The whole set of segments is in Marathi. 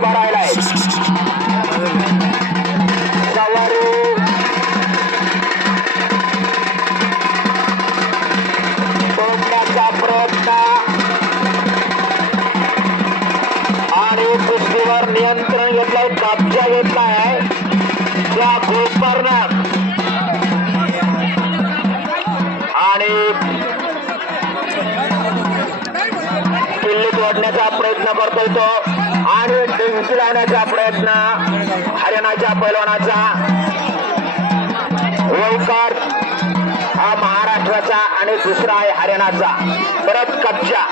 उभा राहिलाय तोडण्याचा प्रयत्न आणि कुस्तीवर नियंत्रण घेतलंय कब्जा घेतलाय त्या गोस्पर्नर आणि किल्लीत ओढण्याचा प्रयत्न करतोय तो आणि डिंकी लावण्याचा प्रयत्न हरियाणाच्या पैलवानाचा वळकर हा महाराष्ट्राचा आणि दुसरा आहे हरियाणाचा परत कब्जा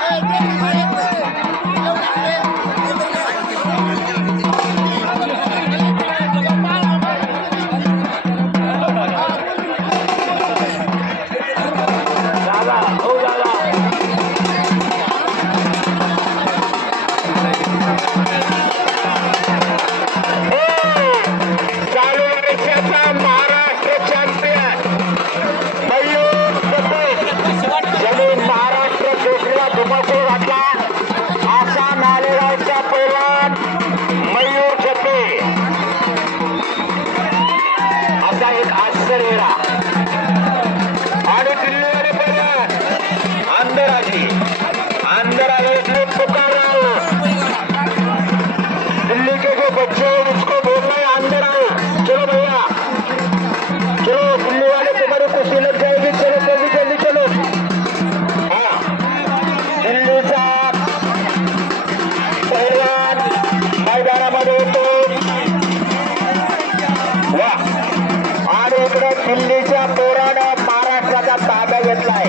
दिल्लीच्या पोरानं महाराष्ट्राचा ताब्या घेतलाय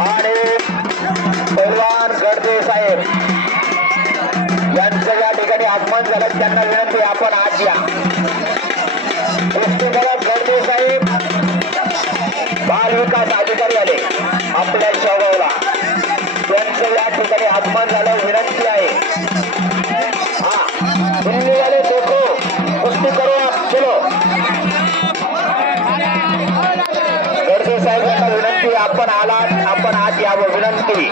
आणि पैलवान गडदे साहेब यांचं या ठिकाणी आगमन झालं त्यांना विनंती आपण आज या कुस्तीगीर गडदे साहेब बाल विकास अधिकारी आले आपल्या शेवगावला त्यांचं या ठिकाणी आगमन झालं विनंती आहे दिल्ली वाले देखो कुस्ती करो आप चलो गडदे साहेबांना विनंती आपण आलात आपण आज यावं विनंती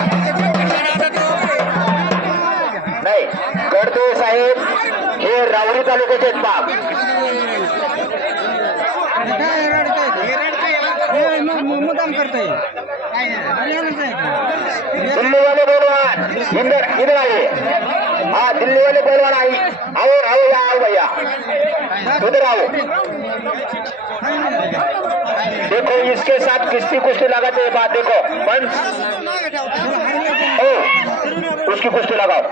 नाही गडदे साहेब हे रावरी तालुक्याचे आहेत बाप मुद्दाम करताय दिल्ली वाले पहलवान इधर आइए हाँ दिल्ली वाले पहलवान आई आओ आओ या आओ भैया उधर आओ देखो इसके साथ किसकी कुश्ती लगाते हैं बात देखो पंच ओ उसकी कुश्ती लगाओ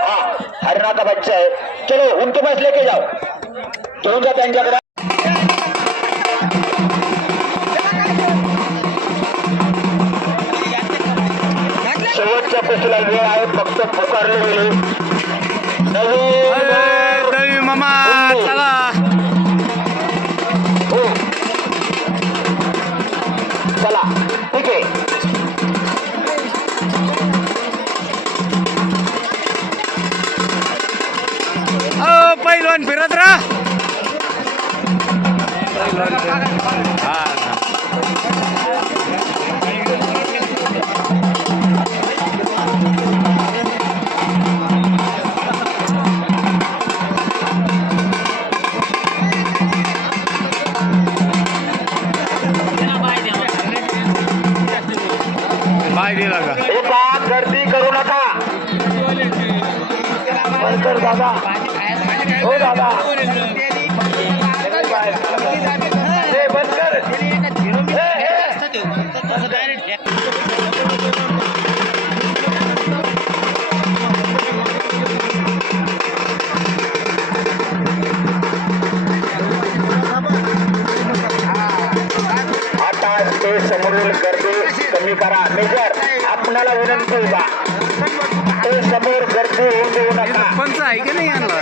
हाँ हरियाणा का बच्चा है चलो उनके पास लेके जाओ दोनों का त्यांच्याकडे शेवटच्या कुस्तीला वेळ आहे फक्त पुकारले गेले दळवी मामा चला हो चला ठीक आहे पैलवान फिरत राहा गर्दी करू नका बनकर दादा हो दादा बनकर आता ते समोरील गर्दी कमी करा मेजर आपणाला विनंती बा ते समोर गर्दी होऊ देऊ नका पंच आहे की नाही आणला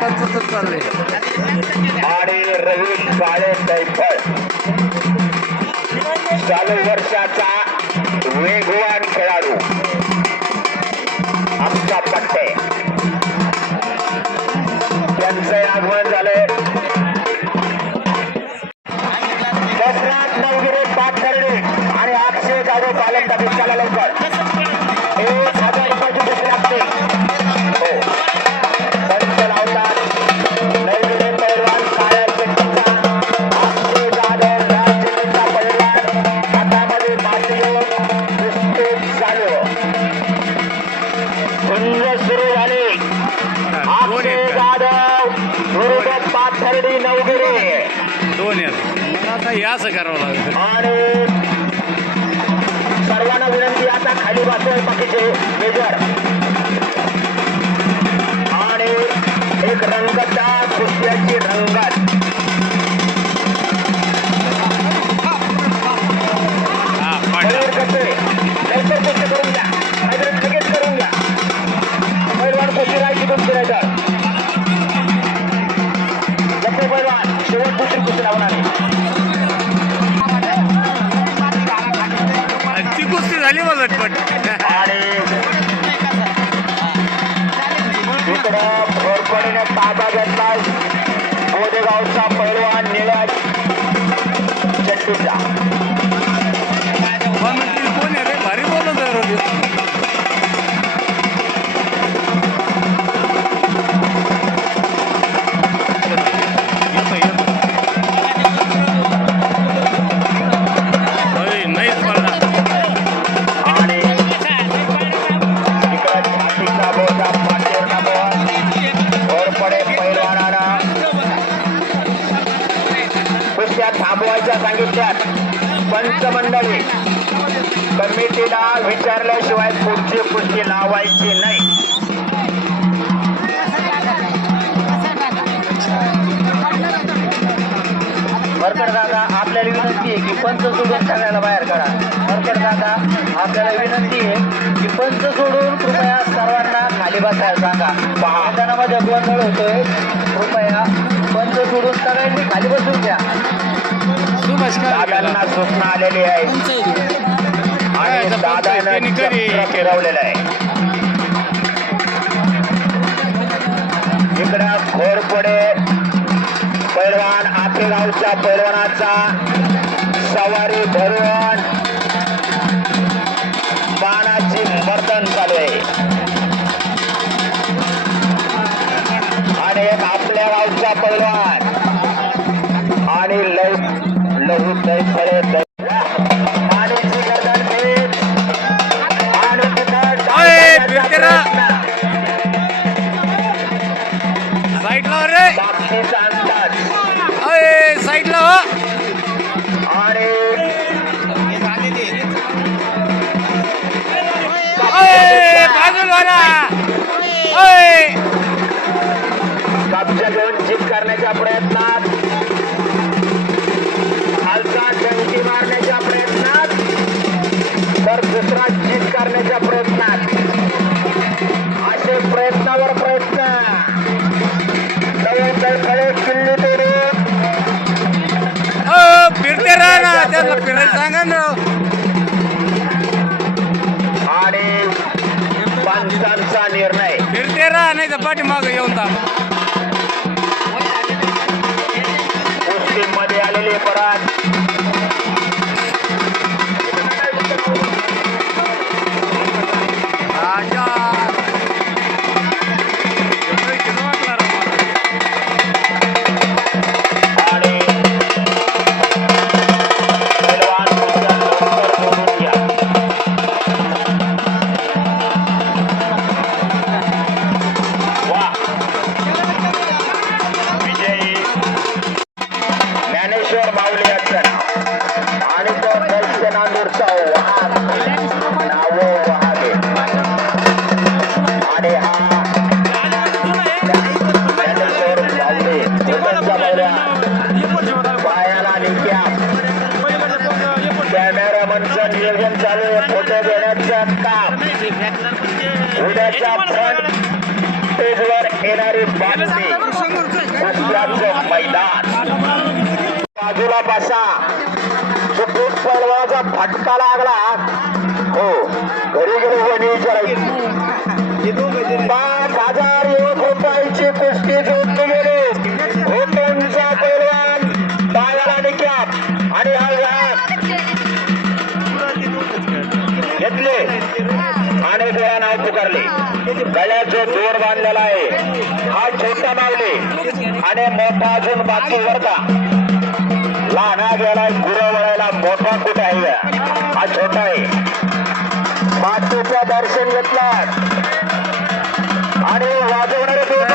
पंच चालले आणि रवी काळे दैफळ चालू वर्षाचा वेगवान खेळाडू आमचा पट्टे त्यांचे आगमन झाले दशरथ नवगिरे पाथर्डी आणि जाधव पालन टाकून चला लवकर 1,000 रुपयाची कुस्ती लागते हो पंच लावतात नैवेद्य पैलवान काळ्या चेंडूचा अक्षय जाधव लाल चेंडूचा पैलवान हातामध्ये माती घेऊन कुस्ती चालू सुंदर सुरू झाली अक्षय जाधव विरुद्ध पाथर्डी नवगिरे दोन आहेत आता हे असं करावं लागेल आणि सर्वांना विनंती आता खाली बसतोय बाकीचे मेजर आणि एक रंगतदार कुस्त्याची रंगत हा पाडला मयूर कसे लवकर कुस्ती करून घ्या नाहीतर लगेच करून घ्या पैलवान कशी राहायची तुमची नाही तर लक्ष पैलवान शेवट दुसरी कुस्ती लावणार ती कुस्ती झाली मला झटपट आणि इकडं घोरपडीने ताबा घेतला गोदेगावचा पैलवान निळ्या चट्टूचा कोण आहे रे भारी बोलत आहे रोजी नाहीच पडला आणि इकडं छातीचा बोजा पाठीवरचा बोज घोरपडे पैलवानाला कुस्त्या थांबवायच्या सांगितल्यात पंचमंडळी कमिटीला विचारल्याशिवाय पुढची कुस्ती लावायची नाही वरकड दादा आपल्याला विनंती आहे की पंच सोडून सगळ्याला बाहेर काढा वरकड दादा आपल्याला विनंती आहे की पंच सोडून कृपया सर्वांना खाली बसायला सांगा मैदानामध्ये गोंधळ होतोय कृपया पंच सोडून सगळ्यांनी खाली बसून द्या सुभाष दादांना सूचना आलेली आहे आणि दादानं चक्र फिरवलेलं आहे इकडं घोरपडे पैलवान आपेगावच्या पैलवानाचा सवारी धरून बाणाची मर्दन चालू आहे आणि एक आपल्या गावचा पैलवान आणि लहू दैफळे पाण्याची गर्दन घेत आणि तिथं साईडला रे बाबतीचा अंदाज अय साईडला हो आणि अय बाजूला अय कब्जा घेऊन जीत करण्याच्या प्रयत्नात खालचा डंकी मारण्याच्या प्रयत्नात तर दुसरा जीत करण्याच्या प्रयत्नात असे प्रयत्नावर प्रयत्न कडे किल्ली तोडून फिरते राहा ना त्याला फिरायला सांगा ना आणि पंचांचा निर्णय फिरते राहा नाही तर पाठीमागं येऊन थांब कुस्तीमध्ये आलेले परत राजा आणि पैलवान कुस्त्या लवकर जोडून घ्या वा विजयी ज्ञानेश्वर माऊली यांचं नाव आणि तो दर्शनांदूरचा वाहन नाव वहावे आणि हा ज्ञानेश्वर माऊली उदरचा पैलवान पायाला निक्या कॅमेरामनचं नियोजन चालू आहे फोटो घेण्याचं काम उद्याच्या फ्रंट पेजवर येणारी बातमी कुस्त्याचं मैदान बाजूला बसा सुखरूप पैलवानाचा फटका लागला हो घरी गेलो कोणी विचारायची 5,000 रुपयाची कुस्ती जोडली गेली होटनचा पैलवान पायाला निक्या आणि हा उभारली गळ्यात जो दोर बांधलेला आहे हा छोटा माऊली आणि मोठा अजून बाकी वरता लहाना गेलाय गुरं वळायला मोठा कुठे आहे हा छोटा आहे मातेचं दर्शन घेतलं आणि वाजवणारे दोन